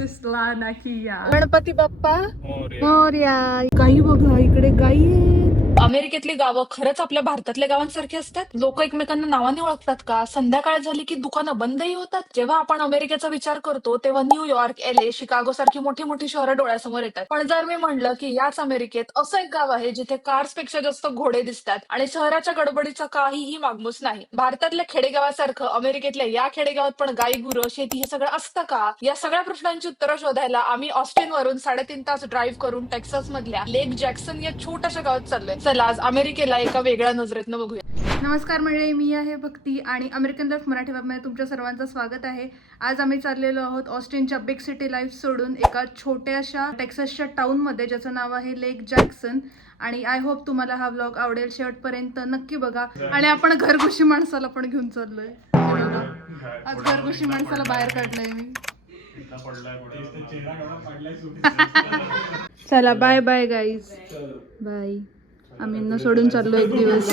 सिस्ला नाकिया. गणपती बाप्पा मोरया. गाई बघा, इकडे गाई आहेत. अमेरिकेतली गावं खरंच आपल्या भारतातल्या गावांसारखी असतात. लोक एकमेकांना नावाने ओळखतात का? संध्याकाळ झाली की दुकानं बंदही होतात. जेव्हा आपण अमेरिकेचा विचार करतो तेव्हा न्यूयॉर्क, LA, शिकागो सारखी मोठी मोठी शहरं डोळ्यासमोर येतात. पण जर मी म्हणलं की याच अमेरिकेत असं एक गाव आहे जिथे कार्सपेक्षा जास्त घोडे दिसतात आणि शहराच्या गडबडीचा काहीही मागमूस नाही. भारतातल्या खेडेगावासारखं अमेरिकेतल्या या खेडेगावात पण गाई, गुरं, शेती हे सगळं असतं का? या सगळ्या प्रश्नांची उत्तरं शोधायला आम्ही ऑस्टिन वरून 3.5 तास ड्राईव्ह करून टेक्सास मधल्या लेक जॅक्सन या छोट्याशा गावात चाललोय. चला आज अमेरिकेला एका वेगळ्या नजरेतनं बघूया. नमस्कार मंडळी, मी आहे भक्ती आणि अमेरिकन लाईफ मराठी वेबमध्ये तुमच्या सर्वांचं स्वागत आहे. आज आम्ही चाललेलो आहोत ऑस्टिनच्या बिग सिटी लाईफ सोडून एका छोट्याशा टेक्सासच्या टाउनमध्ये ज्याचं नाव आहे लेक जॅक्सन. आणि आय होप तुम्हाला हा व्लॉग आवडेल. शेवटपर्यंत नक्की बघा. आणि आपण घरगुशी माणसाला पण घेऊन चाललोय. आज घरगुशी माणसाला बाहेर काढलंय मी. चला बाय बाय गाईज, बाय. आम्ही न सोडून चाललो एक दिवस.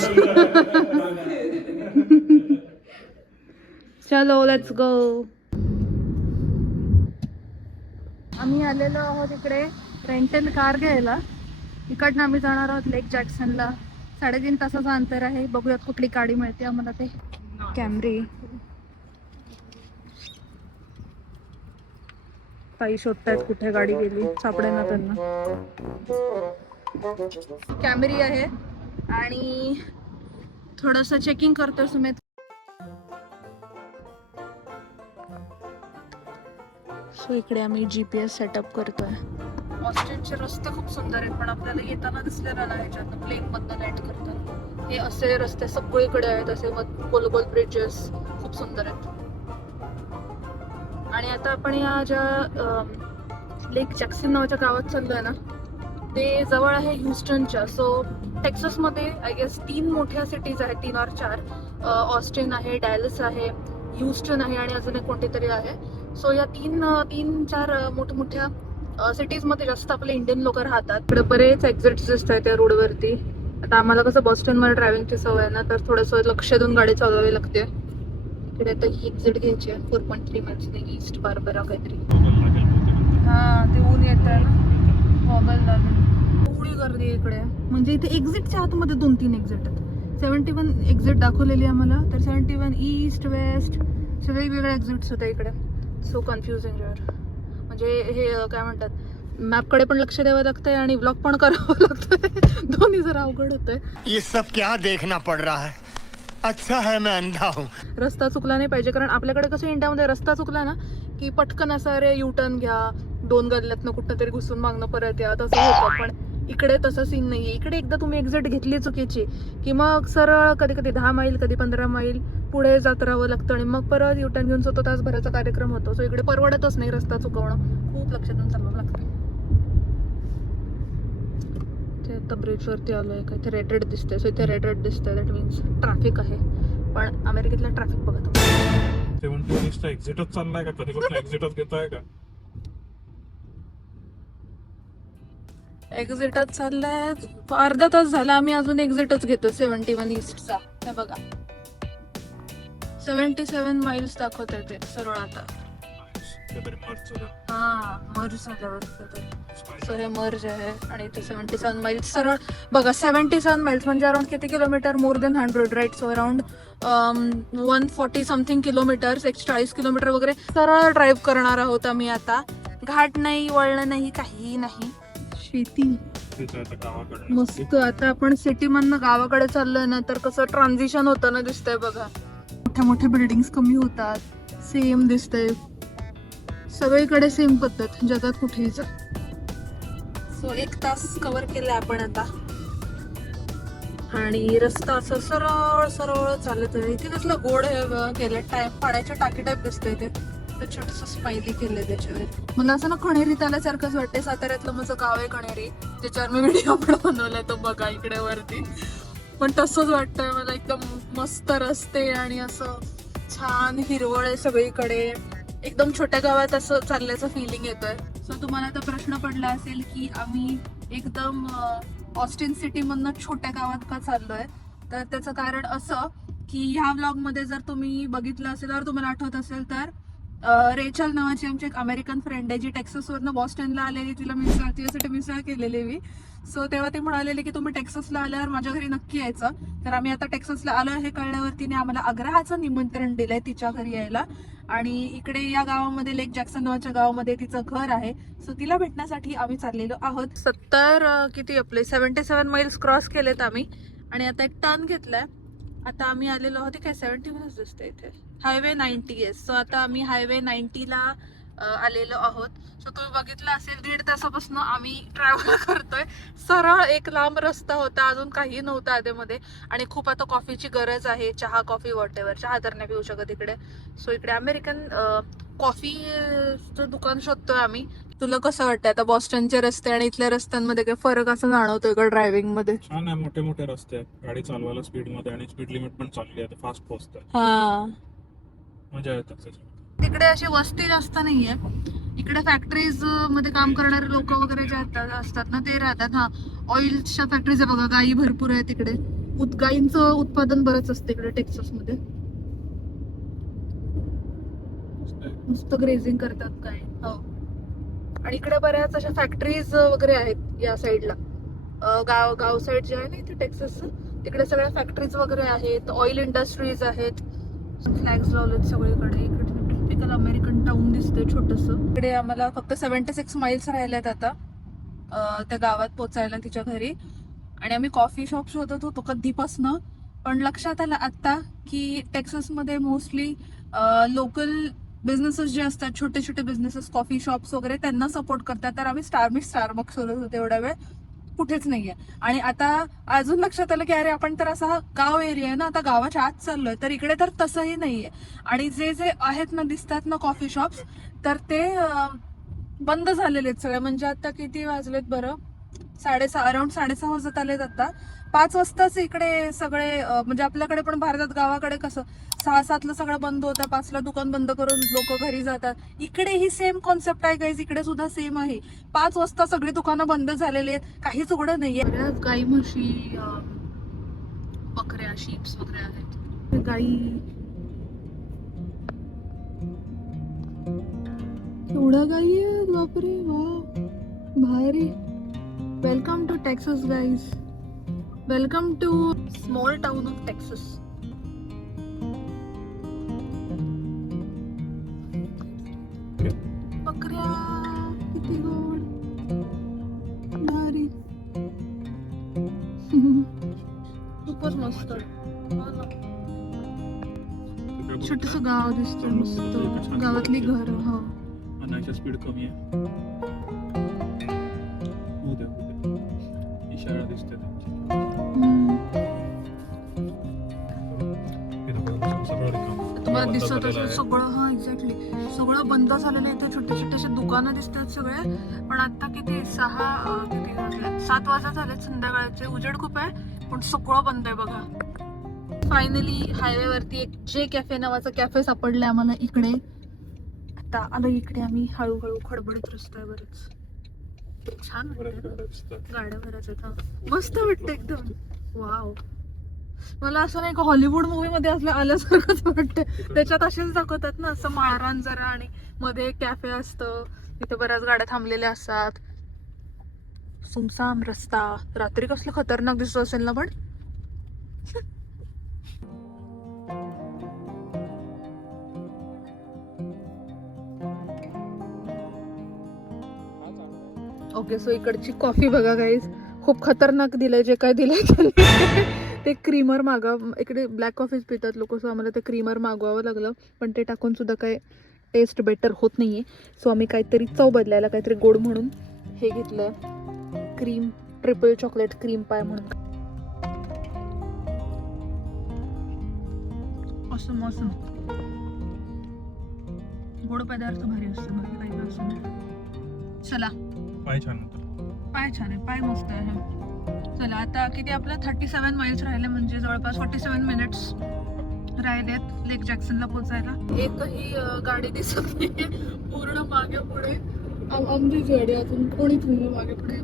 चलो लेट्स गो. आम्ही आलेलो आहोत इकडे रेंटल कार घ्यायला. इकडनं आम्ही जाणार आहोत लेक जॅक्सनला. 3.5 तासाचं अंतर आहे. बघूयात कुठली गाडी मिळते आम्हाला. ते कॅमरी काही शोधतायत कुठे गाडी गेली, सापडे ना त्यांना. कॅमेरी आहे आणि थोडस चेकिंग करतोय सुमित. सो इकडे आम्ही GPS सेटअप करतोय. ऑस्टिनचे रस्ते खूप सुंदर आहेत, पण आपल्याला येताना दिसलेलं नाही ह्याच्यातनं प्लेन मधनं लँड करताना. हे असे रस्ते सगळीकडे आहेत, असे गोल गोल ब्रिजेस खूप सुंदर आहेत. आणि आता आपण या ज्या लेक जॅक्सन नावाच्या गावात चाललोय ना, ते जवळ आहे ह्युस्टनच्या. सो टेक्सासमध्ये आय गेस 3 मोठ्या सिटीज आहेत, 3 or 4. ऑस्टिन आहे, डॅलस आहे, ह्युस्टन आहे आणि अजून एक कोणती तरी आहे. सो या 3-4 मोठमोठ्या सिटीजमध्ये जास्त आपले इंडियन लोक राहतात. इकडे बरेच एक्झिट्स दिसत आहेत त्या रोडवरती. आता आम्हाला कसं बॉस्टनमध्ये ड्रायव्हिंगची सवय आहे ना, तर थोडंसं लक्ष देऊन गाडी चालवावी लागते. इकडे आता ही एक्झिट घ्यायची आहे 4.3 माइल्सने ईस्ट बारबरा काहीतरी. हा ते ऊन येत आहे ना, गॉगल लागेल. एवढी गर्दी इकडे. म्हणजे इथे एक्झिटच्या आतमध्ये 2-3 एक्झिट आहेत. 71 एक्झिट दाखवलेली आम्हाला, तर 71 ईस्ट वेस्ट वेगवेगळे एक्झिट्स होते इकडे. सो कन्फ्युजिंग यार. म्हणजे हे काय म्हणतात, मॅपकडे पण लक्ष द्यावं लागतंय आणि ब्लॉग पण करावं लागतंय. दोन्ही जरा अवघड होतंय. ये सब क्या देखना पड़ रहा है. अच्छा है मैं अंधा हूँ. रस्ता चुकला नाही पाहिजे, कारण आपल्याकडे कसं इंडियामध्ये रस्ता चुकला ना की पटकन असं रे U-टर्न घ्या, 2 गल्ल्यातनं कुठं तरी घुसून मागणं परत या, तसं होतं. पण इकडे तसं सीन नाहीये. इकडे एकदा तुम्ही एक्झिट घेतली चुकीची की मग सरळ कधी कधी 10 मैल कधी 15 मैल पुढे जात राहावं लागतं आणि मग परत U-टर्न घेऊन 1 तासभराचा कार्यक्रम होतो. सो इकडे परवडतच नाही रस्ता चुकवणं. खूप लक्ष देऊन चालवावं लागतं. ते आता ब्रिजवरती आलोय, काहीतरी रेटेड दिसतंय. सो इथे रेटेड दिसतंय, दॅट मीन्स ट्रॅफिक आहे. पण अमेरिकेतला ट्रॅफिक बघा तुम्ही. 71 एक्झिटच चाललाय का? कधी कुठला एक्झिटच घेताय का? एक्झिटच चाललाय. अर्धा तास झाला आम्ही अजून एक्झिटच घेतो 71 ईस्टचा. हे बघा 77 माइल्स दाखवत आहे ते सरळ आता. हा मर्ज झाल्यावर. सो हे मर्ज आहे आणि इथे 77 माइल्स सरळ बघा. 77 माइल्स म्हणजे अराउंड किती kilometre? More than 100 right. So around 140 something kilometres, 140 kilometre वगैरे सरळ ड्राईव्ह करणार आहोत आम्ही आता. घाट नाही, वळण नाही, काही नाही. शेती मस्त. आता आपण सिटी मधनं गावाकडे चाललोय ना, तर कसं ट्रान्झिशन होताना दिसतंय बघा. मोठ्या मोठ्या बिल्डिंग्स कमी होतात, सेम दिसतंय सगळीकडे, सेम पद्धत जगात कुठेही जा. सो 1 तास कव्हर केलाय आपण आता आणि रस्ता असं सरळ सरळ चालत आहे. इथे कसलं गोड हे केलं, टाईप पाण्याच्या टाकी टाईप दिसतंय ते. छोटस स्पायली केलंय त्याच्यावर. मला असं ना खणेरीत आल्यासारखंच वाटतंय. साताऱ्यातलं माझं गाव आहे खणेरी, त्याच्यावर मी व्हिडिओ पण बनवलाय तो बघा इकडे वरती. पण तसंच वाटतंय मला. एकदम मस्त रस्ते आणि असं छान हिरवळ आहे सगळीकडे. एकदम छोट्या गावात असं चालल्याचं फिलिंग येतोय. सो तुम्हाला आता प्रश्न पडला असेल की आम्ही एकदम ऑस्टिन सिटी मधनं छोट्या गावात का चाललोय, तर त्याचं कारण असं की ह्या व्लॉग मध्ये जर तुम्ही बघितलं असेल, तर तुम्हाला आठवत असेल, तर रेचल नावाची आमची एक अमेरिकन फ्रेंड आहे जी टेक्सासवरनं बॉस्टनला आलेली. तिच्यासाठी मिसळ केलेली मी. सो तेव्हा ते म्हणालेले की तुम्ही टेक्सासला आल्यावर माझ्या घरी नक्की यायचं. तर आम्ही आता टेक्सासला आलो हे कळल्यावर तिने आम्हाला आग्रहाचं निमंत्रण दिलंय तिच्या घरी यायला. आणि इकडे या गावामध्ये लेक जॅक्सन नावाच्या गावामध्ये तिचं घर आहे. सो तिला भेटण्यासाठी आम्ही चाललेलो आहोत. 77 मैल्स क्रॉस केलेत आम्ही आणि आता एक टर्न घेतलाय. आता आम्ही आलेलो आहोत काय 70 दिसतं इथे हायवे 90 सो आता आम्ही हायवे 90ला आलेलो आहोत. सो तुम्ही बघितलं असेल 1.5 तासापासून आम्ही ट्रॅव्हल करतोय. सरळ एक लांब रस्ता होता, अजून काही नव्हतं आधीमध्ये. आणि खूप आता कॉफीची गरज आहे, चहा कॉफी वॉटेवर. चहा तर नाही पिऊ शकत इकडे. सो इकडे अमेरिकन कॉफीचं दुकान शोधतोय आम्ही. तुला कसं वाटतं आता बॉस्टनचे रस्ते आणि इथल्या रस्त्यांमध्ये काय फरक असं जाणवतोय का ड्रायव्हिंग मध्ये? छान आहे, मोठे मोठे रस्ते आहेत, गाडी चालवायला स्पीड मध्ये आणि स्पीड लिमिट पण चालली आहे, फास्ट पोहोचतंय, हा, मजा येतात. तिकडे अशी वस्ती जास्त नाहीये. इकडे फॅक्टरीज मध्ये काम करणारे लोक वगैरे जे असतात ना ते राहतात. हा, ऑइलच्या फॅक्टरीज आहे बघा, गायी भरपूर आहे तिकडे. गायींचं उत्पादन बरंच असतं इकडे टेक्सास मध्ये. मस्त ग्रेझिंग करतात गायी. हो, आणि इकडे बऱ्याच अशा फॅक्टरीज वगैरे आहेत या साईडला. गाव साईड जे आहे ना इथे टेक्सासचं, तिकडे सगळ्या फॅक्टरीज वगैरे आहेत, ऑइल इंडस्ट्रीज आहेत. फ्लॅग्स लावलेत सगळीकडे. इकडे टिपिकल अमेरिकन टाउन दिसतंय छोटंसं. इकडे आम्हाला फक्त 76 मैल्स राहिलेत आता त्या गावात पोचायला तिच्या घरी. आणि आम्ही कॉफी शॉप शोधत होतो कधीपासनं, पण लक्षात आलं आता की टेक्सासमध्ये मोस्टली लोकल बिझनेसेस जे असतात, छोटे छोटे बिझनेसेस, कॉफी शॉप्स वगैरे, त्यांना सपोर्ट करतात. तर आम्ही स्टारबक्स शोधत होतो एवढा वेळ, कुठेच नाहीये. आणि आता अजून लक्षात आलं की अरे आपण तर असा गाव एरिया आहे ना, आता गावाच्या आत चाललोय, तर इकडे तर तसंही नाहीये. आणि जे जे आहेत ना दिसतात ना कॉफी शॉप्स, तर ते बंद झालेले आहेत सगळे. म्हणजे आता किती वाजलेत बरं, 6:30, अराउंड 6:30 वाजत आलेत आता. 5 वाजताच इकडे सगळे म्हणजे आपल्याकडे पण भारतात गावाकडे कसं 6-7ला सगळं बंद होतं, 5ला दुकान बंद करून लोक घरी जातात. इकडे ही सेम कॉन्सेप्ट आहे गाईज, इकडे सुद्धा सेम आहे. 5 वाजता सगळी दुकानं बंद झालेली आहेत, काहीच उघडं नाहीये. बऱ्याच गाई, म्हशी, बकऱ्या, शीप्स वगैरे आहेत. गाई एवढ्या गाई आहेत, बापरे, वा, भारी. Welcome to Texas guys, welcome to small town of Texas. बकऱ्या किती गोड, भारी. खूपच मस्त. छोटस गाव दिसतं मस्त, गावातली घर. हो, मनाची स्पीड कमी आहे. इशारा दिसते त्यांची. तुम्हाला दिसत असेल सगळं. हा, एक्झॅक्टली, सगळं बंद झालेलं आहे. इथे छोटे छोटेसे दुकानं दिसतात सगळे. पण आता किती 7 वाजता झालेत संध्याकाळचे. उजेड खूप आहे पण सगळं बंद आहे बघा. फायनली हायवेवरती एक जे कॅफे नावाचं कॅफे सापडलंय आम्हाला इकडे. आता आलो इकडे आम्ही हळूहळू, खडबडीत रस्ता आहे बरंच. छान वाटतं, गाड्या बऱ्याच आहेत. हा, मस्त वाटतं एकदम. वाव, मला असं नाही का हॉलिवूड मूवी मध्ये आल्यासारखंच वाटतं. त्याच्यात असेच दाखवतात ना, असं माळरान जरा आणि मध्ये एक कॅफे असतं, तिथे बऱ्याच गाड्या थांबलेल्या असतात. सुमसाम रस्ता, रात्री कसलं खतरनाक दिसत असेल ना. पण ओके, सो इकडची कॉफी बघा गाईज, खूप खतरनाक दिलंय जे काय दिलंय त्यांनी. ते क्रीमर इकडे ब्लॅक कॉफीच पितात लोक, सो आम्हाला ते क्रीमर मागवावं लागलं. पण ते टाकून सुद्धा काय टेस्ट बेटर होत नाहीये. सो आम्ही काहीतरी चव बदलायला काहीतरी गोड म्हणून हे घेतलंय, क्रीम ट्रिपल चॉकलेट क्रीम पाय म्हणून. असं मस्त गोड पदार्थ भारी असतो, बाकी काही असं. चला, पाय छान होतं. पाय छान आहे, पाय मस्त आहे. चला, आता किती आपलं 37 मैल्स राहिले, म्हणजे जवळपास 47 मिनिट्स राहिलेत लेक जॅक्सनला पोहोचायला. एकही गाडी दिसत नाहीये, पूर्ण मागे पुढे आमचीच गाडी, अजून कोणीच नाही मागे पुढे.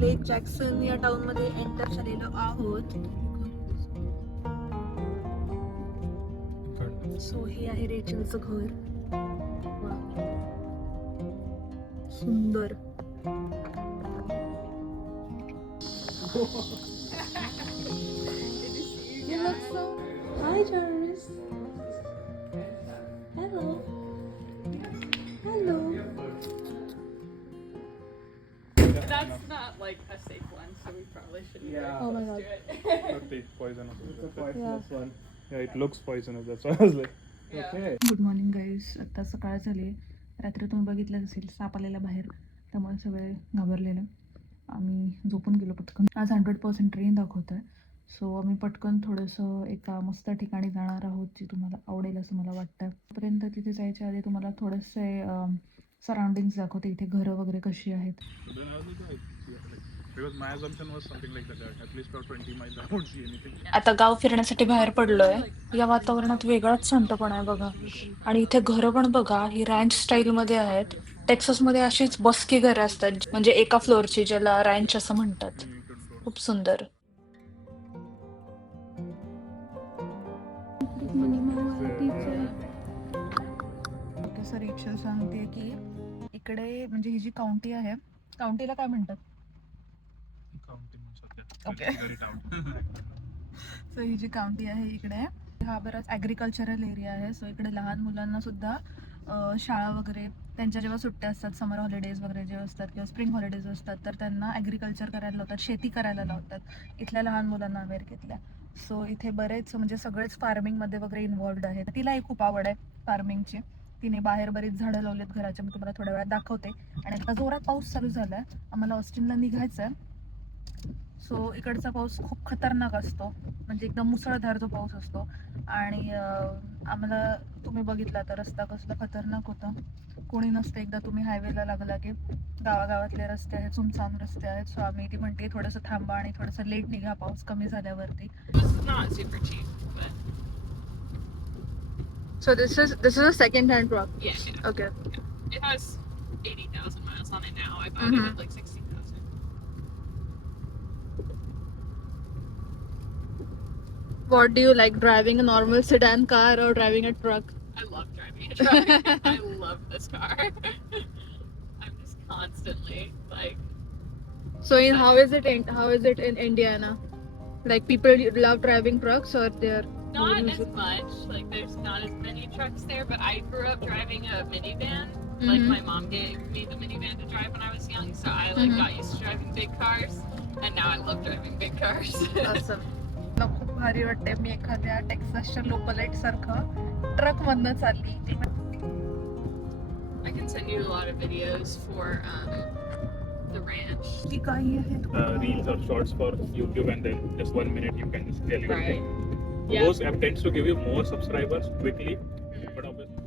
लेक जॅक्सन या टाउन मध्ये एंटर झालेलो आहोत. सो हे आहे रेचलचं घर. वा. सुंदर. You look so. Hi, Jarvis. Hello. Hello. That's not like a safe one, so we probably shouldn't. Oh my god. poisonous. Yeah. Yeah, it looks poisonous. That's why I was like, Yeah. Good morning guys. आत्ता सकाळ झाली. रात्री तुम्ही बघितलं असेल साप आलेला बाहेर, त्यामुळे सगळे घाबरलेले. आम्ही झोपून गेलो पटकन. आज 100% ट्रेन दाखवत आहे, सो आम्ही पटकन थोडंसं एका मस्त ठिकाणी जाणार आहोत, जी तुम्हाला आवडेल असं मला वाटतं. पर्यंत तिथे जायच्या आधी तुम्हाला थोडेसे सराउंडिंग्स दाखवते, इथे घरं वगैरे कशी आहेत. then I was like, because my assumption was something like that. At least for 20 miles, I won't see anything. आता गाव फिरण्यासाठी बाहेर पडलोय. या वातावरणात वेगळाच शांतपणा आहे बघा. आणि इथे घरं पण बघा, ही रँच स्टाईल मध्ये आहेत. टेक्सासमध्ये अशीच बस्की घरं असतात, म्हणजे एका फ्लोअरची, ज्याला रँच असं म्हणतात. खूप सुंदर. तसं रेचल सांगते की इकडे म्हणजे ही जी काउंटी आहे, काउंटीला काय म्हणतात? Okay. सो ही जी काउंटी आहे इकडे, हा बराच ॲग्रिकल्चरल एरिया आहे. सो इकडे लहान मुलांना सुद्धा शाळा वगैरे त्यांच्या जेव्हा सुट्ट्या असतात, समर हॉलिडेज वगैरे जेव्हा असतात किंवा स्प्रिंग हॉलिडेज असतात, तर त्यांना ॲग्रिकल्चर करायला लावतात, शेती करायला लावतात इथल्या लहान मुलांना अमेरिकेतल्या. सो इथे बरेच म्हणजे सगळेच फार्मिंगमध्ये वगैरे इन्व्हॉल्ड आहेत. तिलाही खूप आवड आहे फार्मिंगची. तिने बाहेर बरीच झाडं लावलीत घराच्या, मी तुम्हाला थोड्या वेळात दाखवते. आणि आता जोरात पाऊस चालू झाला आहे, आम्हाला ऑस्टिनला निघायचं आहे. सो इकडचा पाऊस खूप खतरनाक असतो, म्हणजे एकदम मुसळधार जो पाऊस असतो. आणि आम्हाला तुम्ही बघितला तर रस्ता कसला खतरनाक होता, कोणी नसतं. एकदा तुम्ही हायवेला लागला की गावागावातले रस्ते आहेत, सुमसाम रस्ते आहेत. सो आम्ही ती म्हणते थोडंसं थांबा आणि थोडंसं लेट निघा पाऊस कमी झाल्यावरती. It's not super cheap, but so this is a second hand truck. yeah. Okay. It has 80,000 miles on it now. I bought it at like 60,000. What do you like, driving a normal sedan car or driving a truck? I love driving a truck. I love this car. I'm just constantly like, So how is it in Indiana? Like people love driving trucks or they're not as much. Like there's not as many trucks there, but I grew up driving a minivan. Like my mom gave me the minivan to drive when I was young, so I like got used to driving big cars, and now I love driving big cars. awesome. मला खूप भारी वाटते, मी एखाद्या टेक्सासच्या लोकलाईट सारखं truck मधनं चालली. I can send you a lot of videos for the ranch. ती काही आहे Reels or shorts for YouTube, and then just 1 minute you can just tell your Right. thing. Yeah. Those app tends to give you more subscribers quickly, but obviously.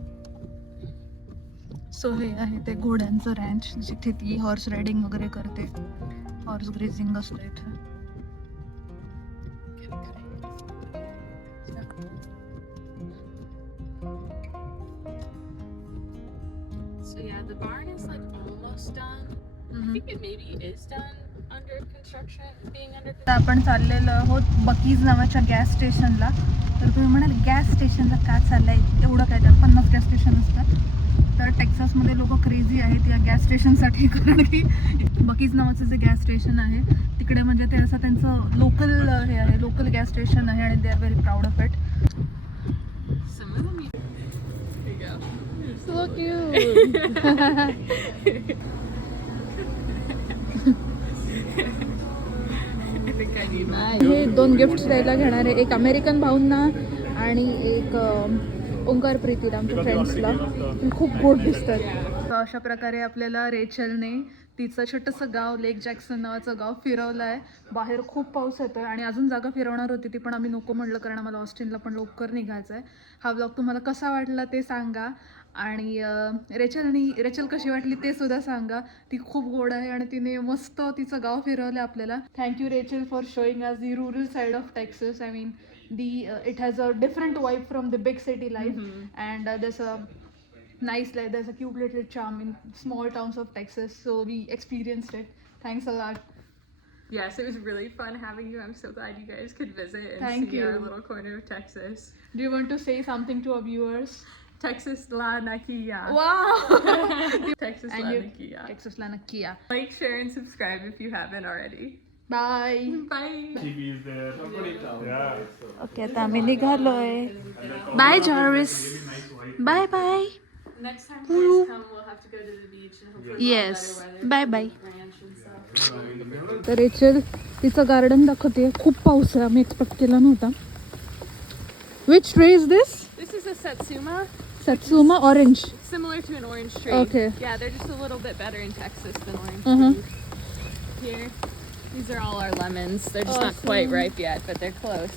So हे आहे ते घोड्यांचं ranch, जिथे ती horse riding वगैरे करते. Horse grazing असतं इथे. So yeah, the barn is like almost done. I think it maybe is done under construction, being under आता आपण चाललेलो आहोत बकीज नावाच्या गॅस स्टेशनला. तर तुम्ही म्हणाल गॅस स्टेशनला का चाललंय, एवढं काय, तर 50 गॅस स्टेशन असतात. तर टेक्सासमध्ये लोक क्रेझी आहेत या गॅस स्टेशनसाठी, कारण की बकीज नावाचं जे गॅस स्टेशन आहे तिकडे म्हणजे ते असं त्यांचं लोकल हे आहे, लोकल गॅस स्टेशन आहे, आणि they are very proud of it. some of them. Here you go. So cute. I think I need one. हे 2 गिफ्ट द्यायला घेणार आहे, एक अमेरिकन भाऊंना आणि एक ओंकार प्रीतीला, आमच्या फ्रेंड्सला. खूप गोड दिसतात. अशा प्रकारे आपल्याला रेचलने तिचं छोटंसं गाव, लेक जॅक्सन नावाचं गाव फिरवलं आहे. बाहेर खूप पाऊस येतो आहे आणि अजून जागा फिरवणार होती ती, पण आम्ही नको म्हणलं, कारण आम्हाला ऑस्टिनला पण लवकर निघायचं आहे. हा ब्लॉग तुम्हाला कसा वाटला ते सांगा. आणि रेचल कशी वाटली ते सुद्धा सांगा. ती खूप गोड आहे आणि तिने मस्त तिचं गाव फिरवलं आपल्याला. Thank you Rachel for showing us the rural side of Texas. I mean it has a different vibe from the big city life, and there's a nice life, there's a cute little charm in small towns of Texas, so we experienced it. Thanks a lot. Yes, it was really fun having you. I'm so glad you guys could visit and Thank see our you. little corner of Texas. Do you want to say something to our viewers? Texas La Nakia. Wow! Texas And La you- Nakia. टेक्सासला नक्की या. Like, share, and subscribe if you haven't already. Bye. Bye. TV is there. Yeah. Okay आता आम्ही निघालोय. Bye Jorvis. Bye bye. Next time you guys come, we'll have to go to the beach and hopefully yes. Bye bye. ranch and stuff. तर Rachel तिचं garden दाखवते. खूप पाऊस आहे, आम्ही एक्सपेक्ट केला नव्हता. Which tree is this? This is a Satsuma, satsuma orange. similar to an orange tree. Okay. Yeah, they're just a little bit better in Texas than orange Uh-huh. trees. Here, these are all our lemons. They're just not quite ripe yet, but they're close.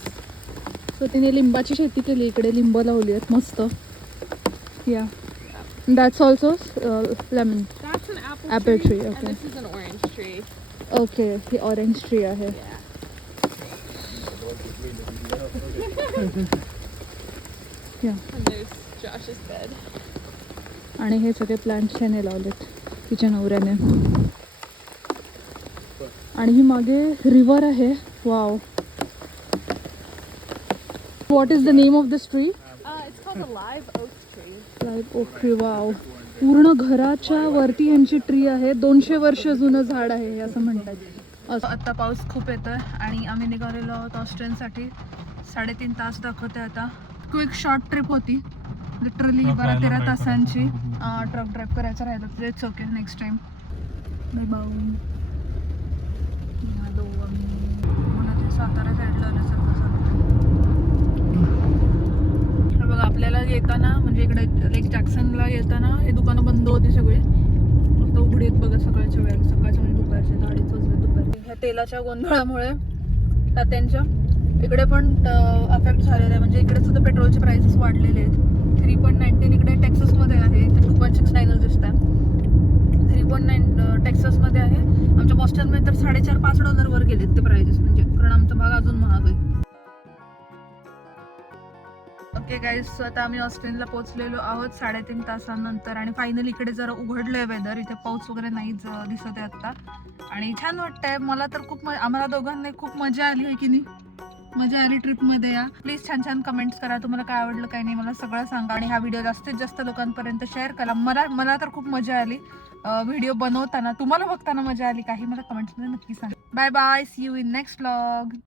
So तिने लिंबाची शेती केली इकडे. लिंब लावली आहेत मस्त. या that's also lemon. That's an apple, Apple tree, and okay. this is an orange tree. Okay he orange tree आहे. या And there's Josh's bed. आणि हे सगळे प्लांट्स त्याने लावलेत तिच्या नवऱ्याने. आणि ही मागे रिव्हर आहे. Wow. What is the name of this tree? It's called a live oak tree. Like oak tree. Wow. पूर्ण घराच्या वरती यांची ट्री आहे. 200 वर्ष जुनं झाड आहे हे असं म्हणतात. आता पाऊस खूप येतोय आणि आम्ही निघालेलो आहोत ऑस्ट्रेनसाठी. 3.5 तास दाखवते आता. क्विक शॉर्ट ट्रिप होती लिटरली 12-13 तासांची. ट्रक ड्राईव्ह करायचं राहिलं. It's okay, next time. Bye bye. आलो आम्ही. मला ते सातारा साईडला आल्यासारखं हे बघा. आपल्याला येताना म्हणजे इकडे लेक जॅक्सनला येताना हे दुकानं बंद होती सगळी. फक्त उघडी आहेत बघा सकाळच्या वेळेला. सकाळच्या म्हणजे दुपारचे 2:30 वाजले दुपारी. ह्या तेलाच्या गोंधळामुळे त्यांच्या इकडे पण अफेक्ट झालेला आहे. म्हणजे इकडे सुद्धा पेट्रोलचे प्राइसेस वाढलेले आहेत. 3.19 इकडे टेक्सासमध्ये आहे. इथे 2.69 दिसतात. 3.9 टेक्सासमध्ये आहे. आमच्या बॉस्टनमध्ये तर $4.5-5 वर गेलेत ते प्राइसेस. म्हणजे कारण आमचा भाग अजून महाग आहे. ओके गाईज, आता आम्ही ऑस्ट्रेनला पोहोचलेलो आहोत 3.5 तासानंतर. आणि फायनली इकडे जरा उघडलंय वेदर. इथे पाऊस वगैरे नाहीच दिसत आहे आता. आणि छान वाटतंय मला तर खूप. आम्हाला दोघांना खूप मजा आली आहे की नाही. मजा आली ट्रिपमध्ये. या प्लीज छान छान कमेंट्स करा. तुम्हाला काय आवडलं काय नाही मला सगळं सांगा. आणि हा व्हिडिओ जास्तीत जास्त लोकांपर्यंत शेअर करा. मला तर खूप मजा आली व्हिडिओ बनवताना. तुम्हाला बघताना मजा आली काही मला कमेंट्समध्ये नक्की सांगा. Bye bye. See you in next vlog.